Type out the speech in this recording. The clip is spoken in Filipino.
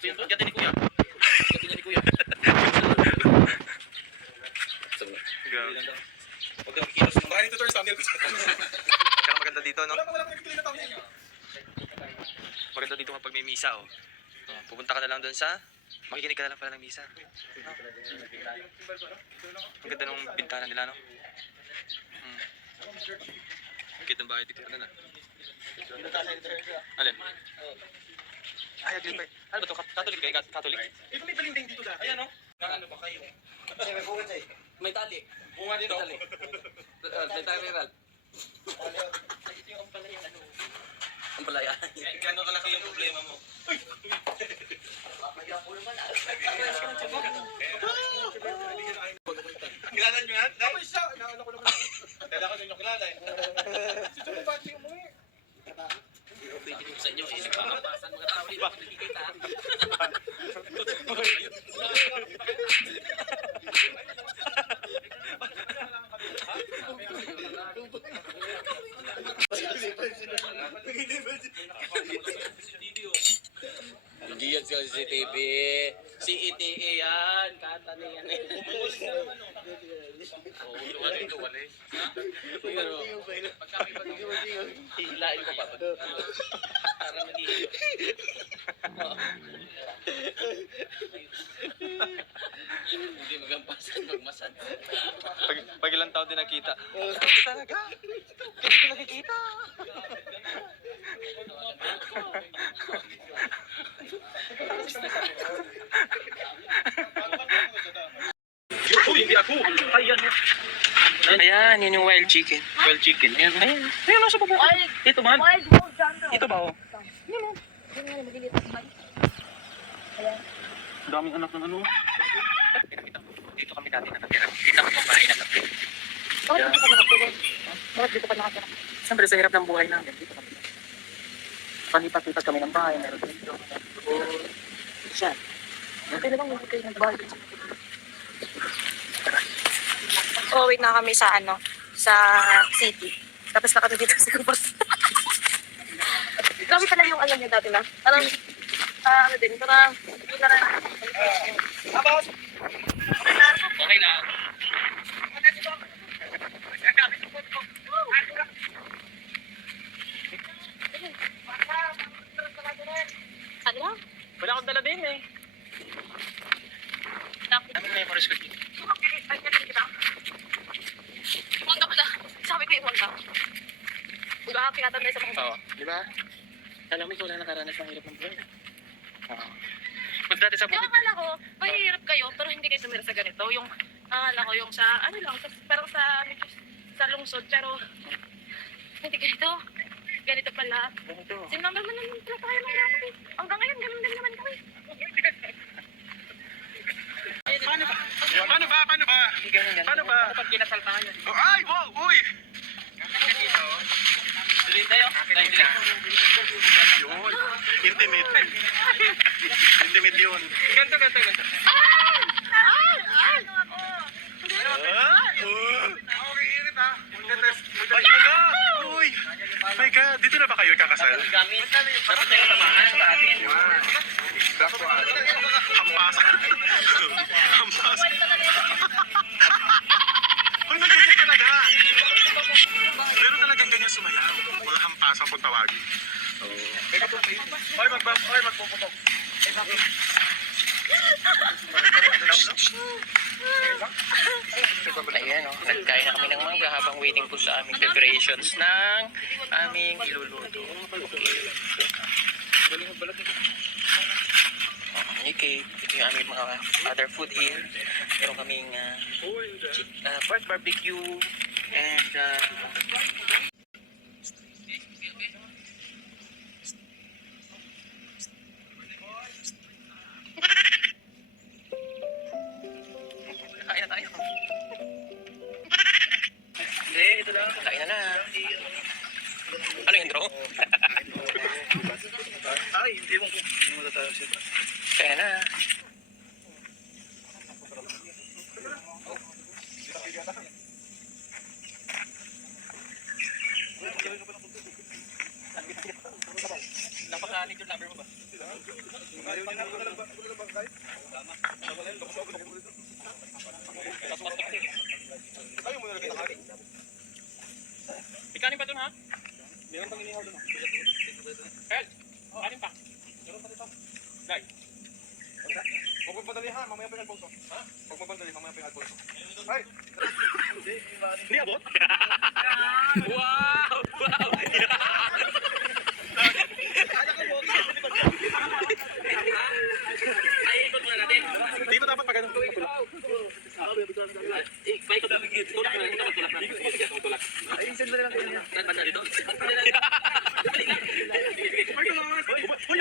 Gusto yan. Gatin ni Kuya. Gatin ni Kuya. Huwag kang kikilos. Baka nito turn thumbnail ko. Kaya maganda dito, no? Wala pa nagkikili na thumbnail. Maganda dito kapag may misa, oh. Pupunta ka na lang doon sa... Makikinig ka na lang pala ng misa. Ang ganda ng bintana nila, no? Kita ng bahay dito na. Alin? Ay, aglit ba? Ano ba ito? Katolik kayo? Katolik? Ito may balinding dito dati. Ayan, no? Ano ba kayo? May bunga sa'yo. May tali. Bunga dito. May tali, Ral. Ang palaya. Gano'n kalaki yung problema mo? Kilala nyo yan? Ako siya. Inaano ko naman. Kala ko nyo kilala eh. Si Chong ba't yung umuwi? Pwede ko sa inyo. Nagpapakapasan mga tao. Di ba? Nakikita. Hindi yan sa CCTV. CETA yan. Kata na yan eh. Oo, tuwal eh. Pero, hilain ko pa ba? Para mag-iiba. Hindi magampasan magmasan. Pag ilang taon din nakita. Talaga? Hindi ko nakikita. Uy, hindi ako. Ayan. Ayan, yun yung wild chicken. Wild chicken. Ayan. Ayan. Ayan, nasa baba. Ito man. Wild boar dyan daw. Ito ba oh? Yan nga, maliliit ang bike. Ayan. Daming anak ng ano. Dito kami dati nakatira. Dito kami bahay nakatira. Bakit dito ka nakatira? Bakit dito ka nakatira? Siyempre sa hirap ng buhay namin. Dito kami. Palipat-lipat kami ng bahay. Meron dito. Siya. Pwede bang hindi kayo nag-bahay? Uuwi na kami sa sa city. Tapos na kami dito sa Kupos. Grabe pala yung alam niya dati na. Parang, parang, Okay na. ano lang? Wala akong dala din eh. Anong memories ko dito? Wanda pala. Sabi ko yung wanda. Huwag ka pinatanda sa mga Oo. Di ba? Alam mo, ikaw lang nakaranas ng hirap ng buhay. Oo. Punta dati sa Yung bukid. akala ko, mahirap kayo, pero hindi kayo tumira sa ganito. Yung, akala ko yung sa, parang sa lungsod, pero, hindi ganito. Ganito pala. Ganito. Sinamang naman pala tayo ng natin. Hanggang ngayon, ganun din naman kami. Paano ba? Paano ba? Hindi ganyan. Paano ba? Pag kinasal tayo. Oh, ay, wow, uy! Tuloy tayo. Yun. Intimate. Intimate yun. Ganto. Ay, ano? Uy! My God, dito na ba kayo kakasal? Gamit. Dapat tayo samahan sa atin. Hampasan. Hampasan. Uy, magaling talaga. Pero talagang ganyan sumayaw. Mga hampasan kung tawagin. Oy, magpuputok. Ayan o, nagkain na kami ng mangga habang waiting po sa aming preparations ng aming iluluto. Okay, ito yung aming mga other food here. Meron kaming pork barbecue and kain na tayo. Hindi, ito lang. Kain na. Ano yung intro? Ay, hindi mo tayo siya. Kaya na. Napakaanit yung number mo ba? Ikanin pa dun ha? Meron pang inihaw dun ha? Hel! Kanin pa. Meron pa dito. Dai. Huwag magpadali ha, mamaya pa yung albolso. Ha? Huwag magpadali, mamaya pa yung albolso. Ay! Hindi abot? Wow! Wow! Ay, ikot muna natin. Dito dapat pag ganun. Paikot namin dito. Tulak na. Tulak. Ay, send na lang kayo niya. Saan ba na dito? Uy,